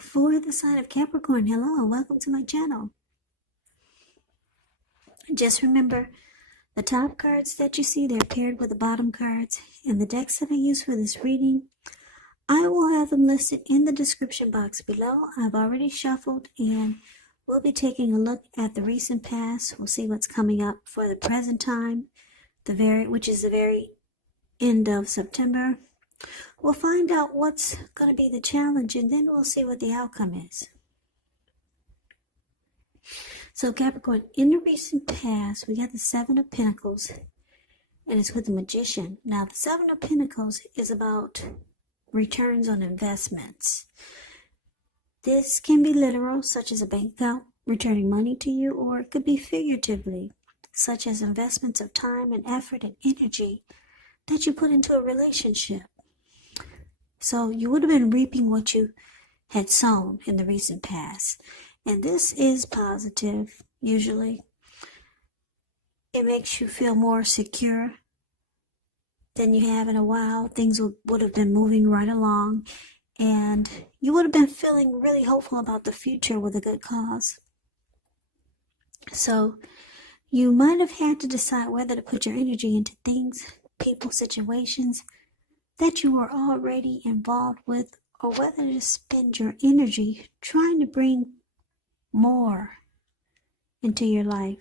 For the sign of Capricorn, hello and welcome to my channel. Just remember, the top cards that you see, they're paired with the bottom cards, and the decks that I use for this reading, I will have them listed in the description box below. I've already shuffled, and we'll be taking a look at the recent past. We'll see what's coming up for the present time, which is the very end of September. We'll find out what's going to be the challenge, and then we'll see what the outcome is. So Capricorn, in the recent past, we got the Seven of Pentacles, and it's with the Magician. Now, the Seven of Pentacles is about returns on investments. This can be literal, such as a bank account returning money to you, or it could be figuratively, such as investments of time and effort and energy that you put into a relationship. So you would have been reaping what you had sown in the recent past. And this is positive, usually. It makes you feel more secure than you have in a while. Things would have been moving right along. And you would have been feeling really hopeful about the future with a good cause. So you might have had to decide whether to put your energy into things, people, situations that you were already involved with, or whether to spend your energy trying to bring more into your life.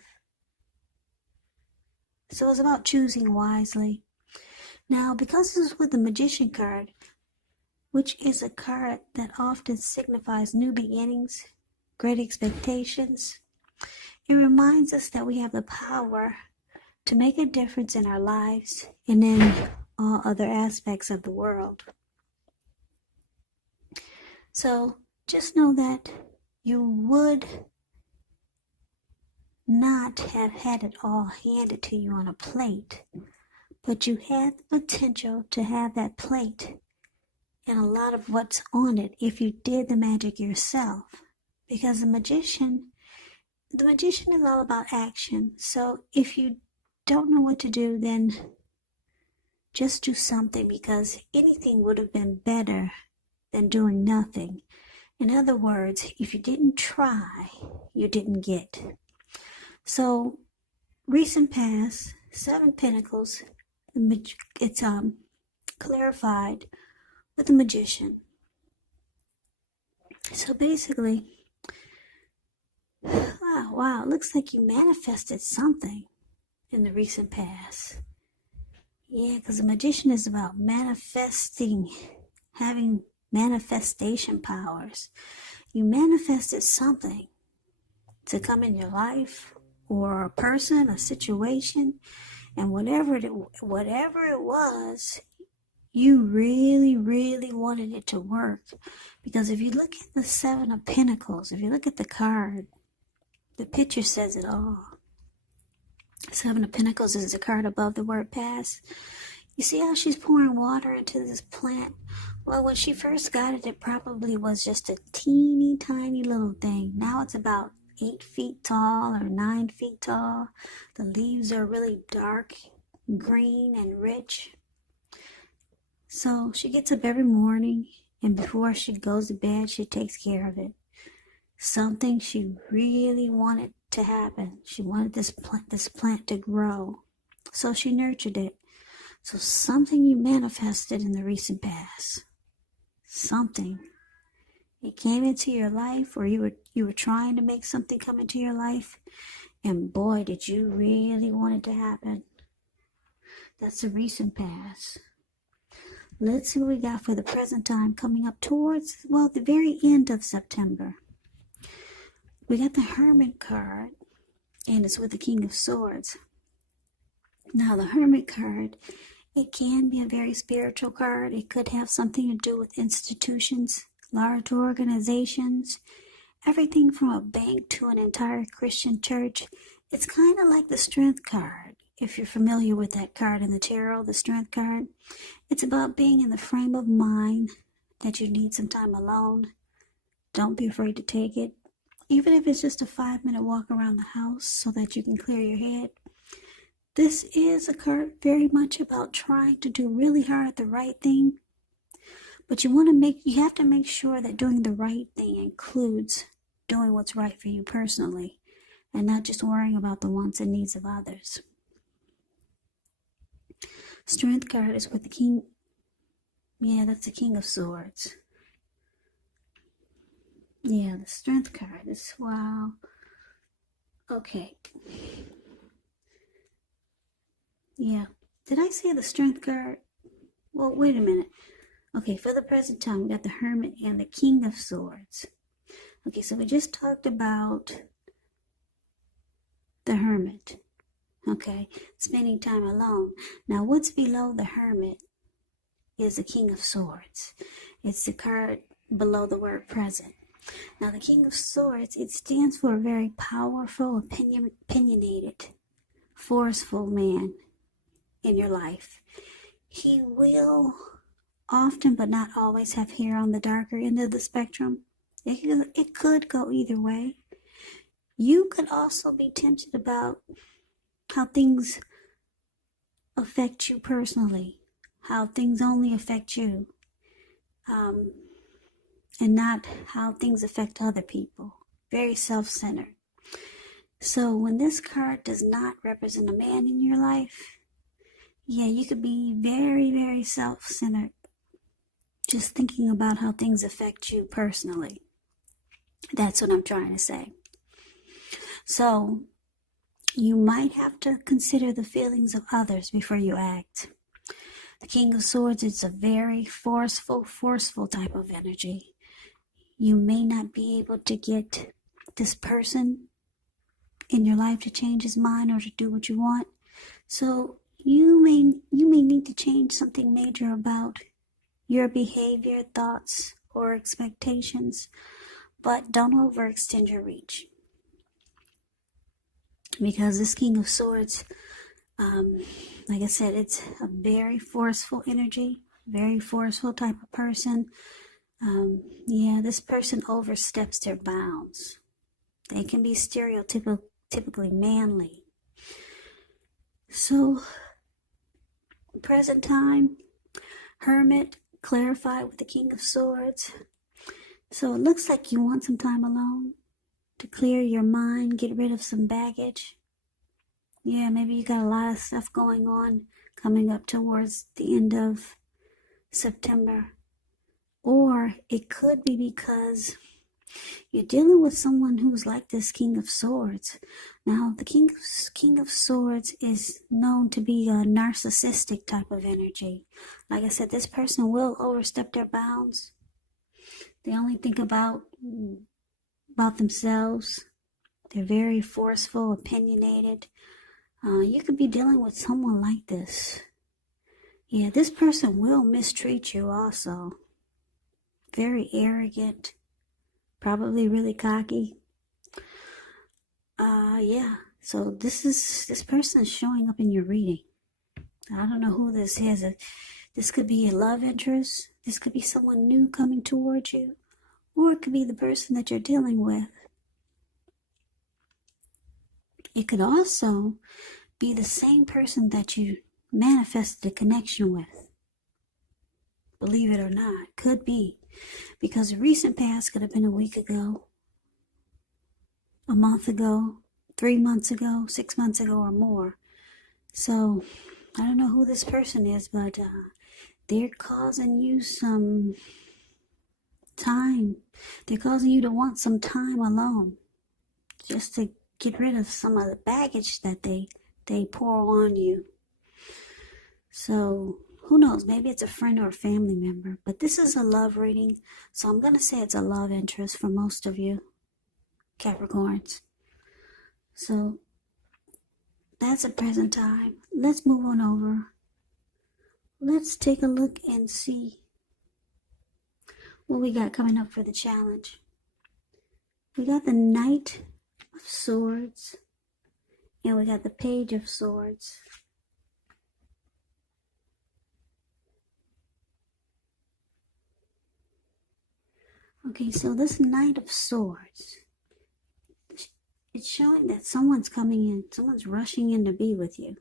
So it's about choosing wisely. Now, because this is with the Magician card, which is a card that often signifies new beginnings, great expectations, it reminds us that we have the power to make a difference in our lives and in all other aspects of the world. So just know that you would not have had it all handed to you on a plate, but you had the potential to have that plate and a lot of what's on it if you did the magic yourself. Because the magician is all about action. So if you don't know what to do, then just do something, because anything would have been better than doing nothing. In other words, if you didn't try, you didn't get. So, recent past, Seven Pentacles, it's clarified with the Magician. So basically, wow, it looks like you manifested something in the recent past. Yeah, because the Magician is about manifesting, having manifestation powers. You manifested something to come in your life, or a person, a situation, and whatever it was, you really, really wanted it to work. Because if you look at the Seven of Pentacles, if you look at the card, the picture says it all. Seven of Pentacles is the card above the word past. You see how she's pouring water into this plant? Well, when she first got it, it probably was just a teeny tiny little thing. Now it's about 8 feet tall or 9 feet tall. The leaves are really dark, green, and rich. So she gets up every morning, and before she goes to bed, she takes care of it. Something she really wanted to happen. She wanted this plant to grow. So she nurtured it. So something you manifested in the recent past. Something. It came into your life, or you were trying to make something come into your life, and boy, did you really want it to happen. That's the recent past. Let's see what we got for the present time, coming up towards, well, the very end of September. We got the Hermit card, and it's with the King of Swords. Now, the Hermit card, it can be a very spiritual card. It could have something to do with institutions, large organizations, everything from a bank to an entire Christian church. It's kind of like the Strength card. If you're familiar with that card in the tarot, the Strength card, it's about being in the frame of mind that you need some time alone. Don't be afraid to take it. Even if it's just a 5-minute walk around the house so that you can clear your head. This is a card very much about trying to do really hard the right thing, But you have to make sure that doing the right thing includes doing what's right for you personally, and not just worrying about the wants and needs of others. Strength card is with the king. Yeah, that's the King of Swords. Yeah, the Strength card is, wow. Okay. Yeah. Did I say the Strength card? Well, wait a minute. Okay, for the present time, we got the Hermit and the King of Swords. Okay, so we just talked about the Hermit. Okay, spending time alone. Now, what's below the Hermit is the King of Swords. It's the card below the word present. Now, the King of Swords, it stands for a very powerful, opinionated, forceful man in your life. He will often, but not always, have hair on the darker end of the spectrum. It could go either way. You could also be tempted about how things affect you personally, how things only affect you, and not how things affect other people. Very self-centered. So when this card does not represent a man in your life, yeah, you could be very, very self-centered, just thinking about how things affect you personally. That's what I'm trying to say. So you might have to consider the feelings of others before you act. The King of Swords is a very forceful type of energy. You may not be able to get this person in your life to change his mind or to do what you want. So you may need to change something major about your behavior, thoughts, or expectations, but don't overextend your reach. Because this King of Swords, like I said, it's a very forceful energy, very forceful type of person. Yeah, this person oversteps their bounds. They can be stereotypically manly. So, present time, Hermit, clarified with the King of Swords. So it looks like you want some time alone to clear your mind, get rid of some baggage. Yeah, maybe you got a lot of stuff going on coming up towards the end of September. Or it could be because you're dealing with someone who's like this King of Swords. Now, the King of Swords is known to be a narcissistic type of energy. Like I said, this person will overstep their bounds. They only think about themselves. They're very forceful, opinionated. You could be dealing with someone like this. Yeah, this person will mistreat you also. Very arrogant. Probably really cocky. Yeah. So this person is showing up in your reading. I don't know who this is. This could be a love interest. This could be someone new coming towards you. Or it could be the person that you're dealing with. It could also be the same person that you manifested a connection with. Believe it or not, could be. Because the recent past could have been a week ago, a month ago, 3 months ago, 6 months ago, or more. So, I don't know who this person is, but they're causing you some time. They're causing you to want some time alone. Just to get rid of some of the baggage that they pour on you. So, who knows? Maybe it's a friend or a family member. But this is a love reading, so I'm going to say it's a love interest for most of you Capricorns. So, that's a present time. Let's move on over. Let's take a look and see what we got coming up for the challenge. We got the Knight of Swords, and we got the Page of Swords. Okay, so this Knight of Swords, it's showing that someone's coming in, someone's rushing in to be with you.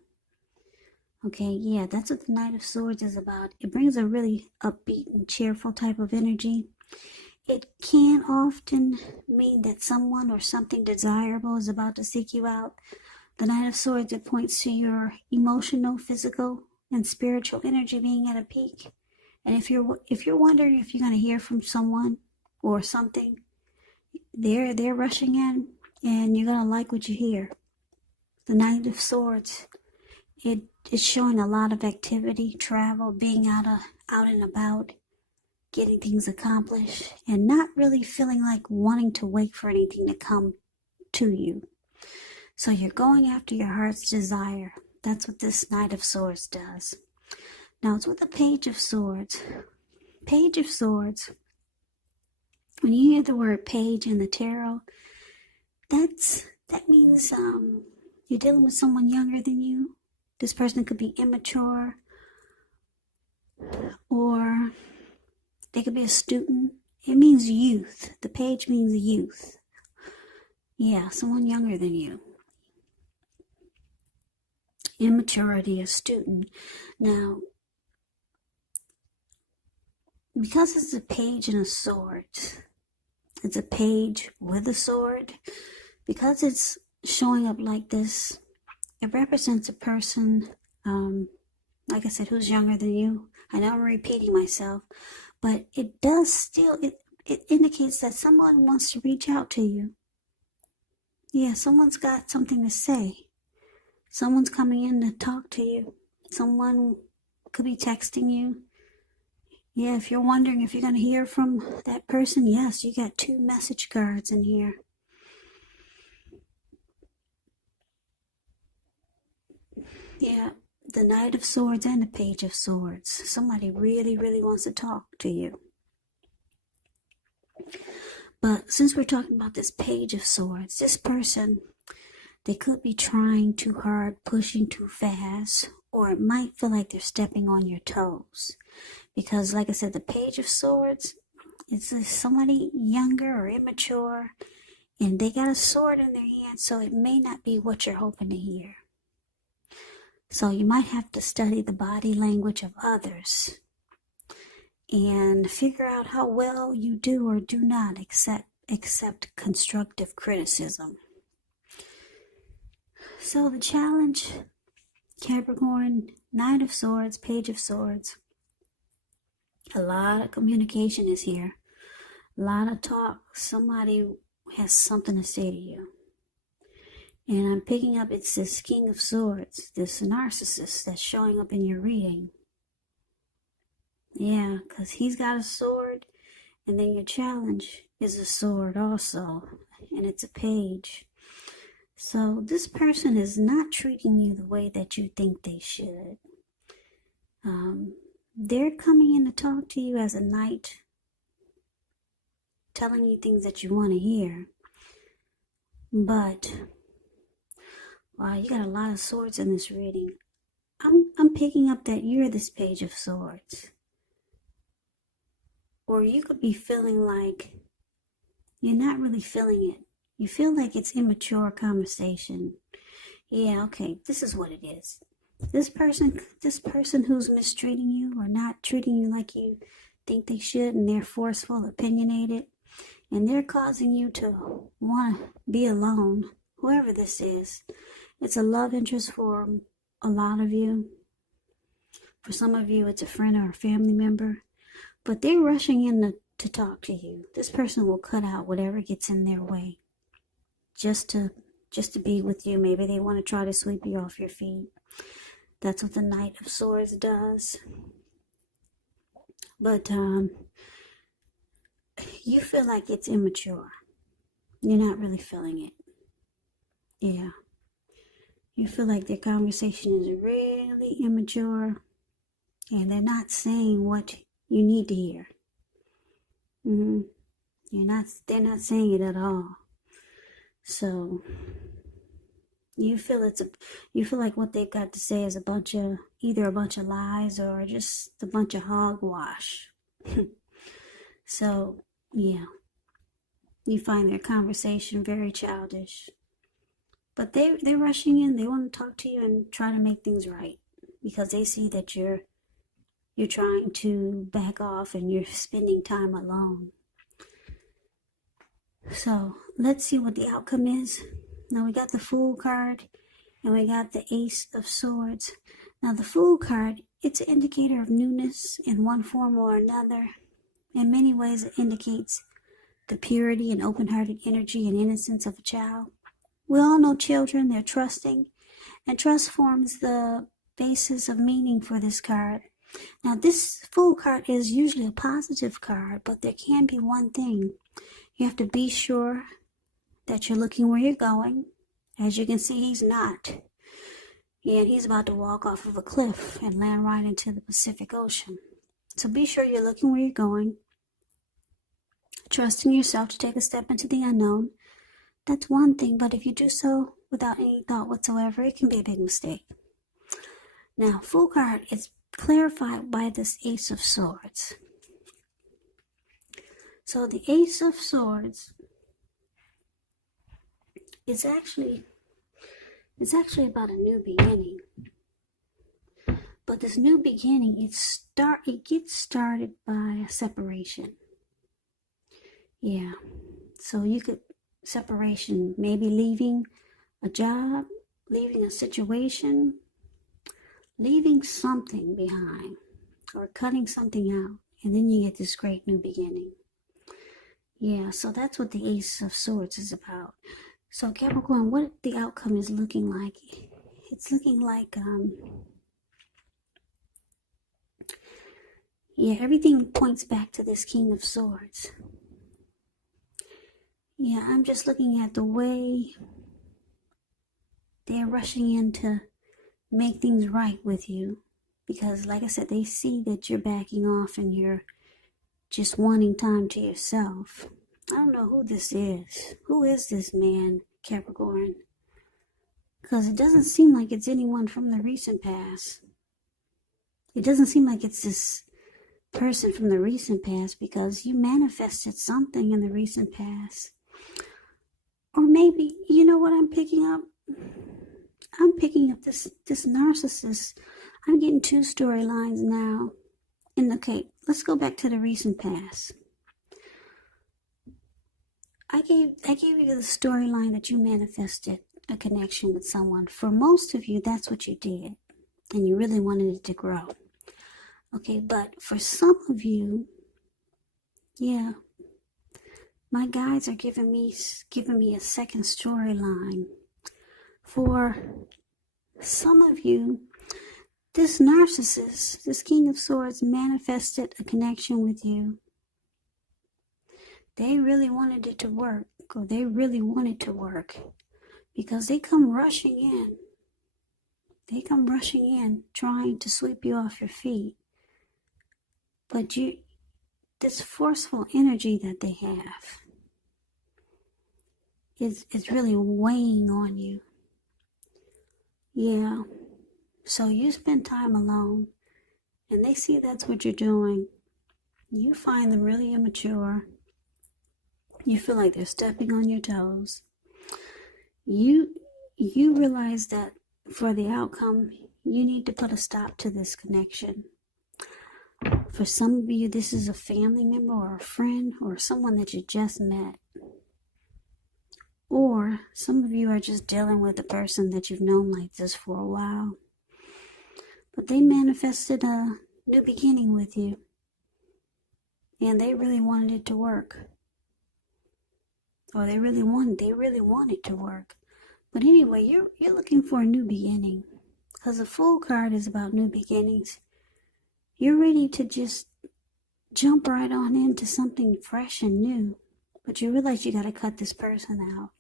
Okay, yeah, that's what the Knight of Swords is about. It brings a really upbeat and cheerful type of energy. It can often mean that someone or something desirable is about to seek you out. The Knight of Swords, it points to your emotional, physical, and spiritual energy being at a peak. And if you're wondering if you're going to hear from someone or something, they're rushing in, and you're going to like what you hear. The Knight of Swords, it's showing a lot of activity, travel, being out and about, getting things accomplished, and not really feeling like wanting to wait for anything to come to you. So you're going after your heart's desire. That's what this Knight of Swords does. Now it's with the Page of Swords. Page of Swords, when you hear the word page in the tarot, that means you're dealing with someone younger than you. This person could be immature, or they could be a student. It means youth. The page means youth. Yeah, someone younger than you. Immaturity, a student. Now, because it's a page and a sword, it's a page with a sword. Because it's showing up like this, it represents a person, like I said, who's younger than you. I know I'm repeating myself, but it does still, it indicates that someone wants to reach out to you. Yeah, someone's got something to say. Someone's coming in to talk to you. Someone could be texting you. Yeah, if you're wondering if you're going to hear from that person, yes, you got 2 message cards in here. Yeah, the Knight of Swords and the Page of Swords. Somebody really, really wants to talk to you. But since we're talking about this Page of Swords, this person, they could be trying too hard, pushing too fast, or it might feel like they're stepping on your toes. Because, like I said, the Page of Swords, it's somebody younger or immature, and they got a sword in their hand, so it may not be what you're hoping to hear. So you might have to study the body language of others and figure out how well you do or do not accept constructive criticism. So the challenge, Capricorn, Knight of Swords, Page of Swords, a lot of communication is here. A lot of talk. Somebody has something to say to you. And I'm picking up, it's this King of Swords, this Narcissist that's showing up in your reading. Yeah, because he's got a sword, and then your challenge is a sword also, and it's a page. So this person is not treating you the way that you think they should. They're coming in to talk to you as a knight, telling you things that you want to hear. But wow, you got a lot of swords in this reading. I'm picking up that you're this Page of Swords. Or you could be feeling like you're not really feeling it. You feel like it's immature conversation. Yeah, okay, this is what it is. This person who's mistreating you or not treating you like you think they should, and they're forceful, opinionated, and they're causing you to want to be alone, whoever this is. It's a love interest for a lot of you. For some of you, it's a friend or a family member. But they're rushing in to talk to you. This person will cut out whatever gets in their way just to be with you. Maybe they want to try to sweep you off your feet. That's what the Knight of Swords does. But you feel like it's immature. You're not really feeling it. Yeah. You feel like their conversation is really immature, and they're not saying what you need to hear. They're not saying it at all. So you feel like what they've got to say is either a bunch of lies or just a bunch of hogwash. So yeah, you find their conversation very childish. But they're rushing in. They want to talk to you and try to make things right. because they see that you're trying to back off and you're spending time alone. So let's see what the outcome is. Now we got the Fool card and we got the Ace of Swords. Now the Fool card, it's an indicator of newness in one form or another. In many ways it indicates the purity and open-hearted energy and innocence of a child. We all know children, they're trusting, and trust forms the basis of meaning for this card. Now this Fool card is usually a positive card, but there can be one thing. You have to be sure that you're looking where you're going. As you can see, he's not. And he's about to walk off of a cliff and land right into the Pacific Ocean. So be sure you're looking where you're going. Trusting yourself to take a step into the unknown. That's one thing, but if you do so without any thought whatsoever, it can be a big mistake. Now, Fool card is clarified by this Ace of Swords. So the Ace of Swords is actually about a new beginning. But this new beginning, it gets started by a separation. Yeah. So separation, maybe leaving a job, leaving a situation, leaving something behind, or cutting something out, and then you get this great new beginning. Yeah, so that's what the Ace of Swords is about. So Capricorn, what the outcome is looking like? It's looking like, everything points back to this King of Swords. Yeah, I'm just looking at the way they're rushing in to make things right with you. Because, like I said, they see that you're backing off and you're just wanting time to yourself. I don't know who this is. Who is this man, Capricorn? Because it doesn't seem like it's anyone from the recent past. It doesn't seem like it's this person from the recent past, because you manifested something in the recent past. Or maybe, you know what I'm picking up? I'm picking up this narcissist. I'm getting two storylines now. And okay, let's go back to the recent past. I gave you the storyline that you manifested a connection with someone. For most of you, that's what you did. And you really wanted it to grow. Okay, but for some of you, yeah, my guides are giving me a second storyline. For some of you, this narcissist, this King of Swords, manifested a connection with you. They really wanted it to work, or they really wanted to work, because they come rushing in. They come rushing in, trying to sweep you off your feet. But this forceful energy that they have is really weighing on you. Yeah. So you spend time alone, and they see that's what you're doing. You find them really immature. You feel like they're stepping on your toes. You realize that for the outcome, you need to put a stop to this connection. For some of you, this is a family member or a friend or someone that you just met. Or some of you are just dealing with a person that you've known like this for a while. But they manifested a new beginning with you. And they really wanted it to work. Or they really wanted to work. But anyway, you're looking for a new beginning. Because the Fool card is about new beginnings. You're ready to just jump right on into something fresh and new. But you realize you got to cut this person out.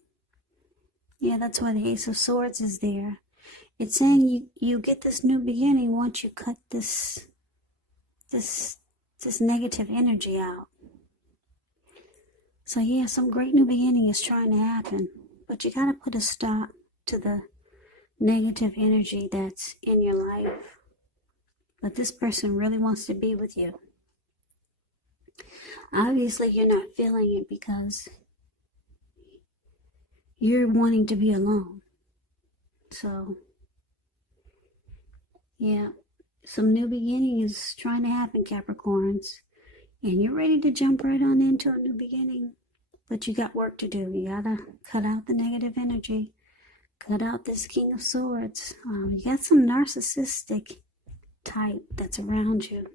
Yeah, that's why the Ace of Swords is there. It's saying you get this new beginning once you cut this negative energy out. So yeah, some great new beginning is trying to happen. But you got to put a stop to the negative energy that's in your life. But this person really wants to be with you. Obviously, you're not feeling it because you're wanting to be alone. So, Yeah, some new beginning is trying to happen, Capricorns. And you're ready to jump right on into a new beginning. But you got work to do. You gotta cut out the negative energy. Cut out this King of Swords. You got some narcissistic type that's around you.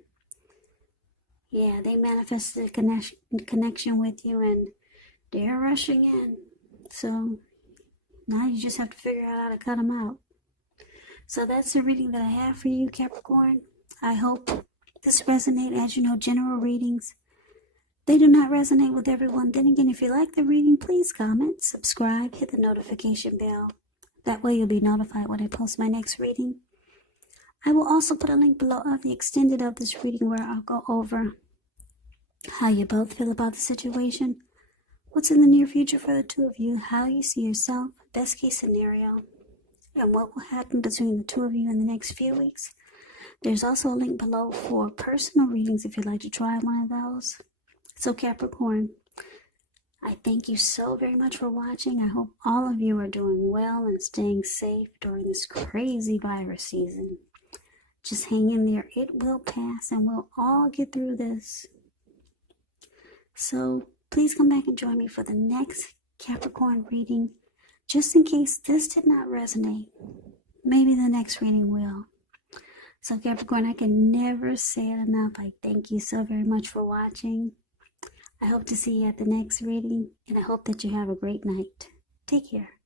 Yeah, they manifested a connection with you and they're rushing in. So now you just have to figure out how to cut them out. So that's the reading that I have for you, Capricorn. I hope this resonates. As you know, general readings, they do not resonate with everyone. Then again, if you like the reading, please comment, subscribe, hit the notification bell. That way you'll be notified when I post my next reading. I will also put a link below of the extended of this reading where I'll go over how you both feel about the situation, what's in the near future for the two of you, how you see yourself, best case scenario, and what will happen between the two of you in the next few weeks. There's also a link below for personal readings if you'd like to try one of those. So Capricorn, I thank you so very much for watching. I hope all of you are doing well and staying safe during this crazy virus season. Just hang in there. It will pass and we'll all get through this. So please come back and join me for the next Capricorn reading. Just in case this did not resonate, maybe the next reading will. So Capricorn, I can never say it enough. I thank you so very much for watching. I hope to see you at the next reading, and I hope that you have a great night. Take care.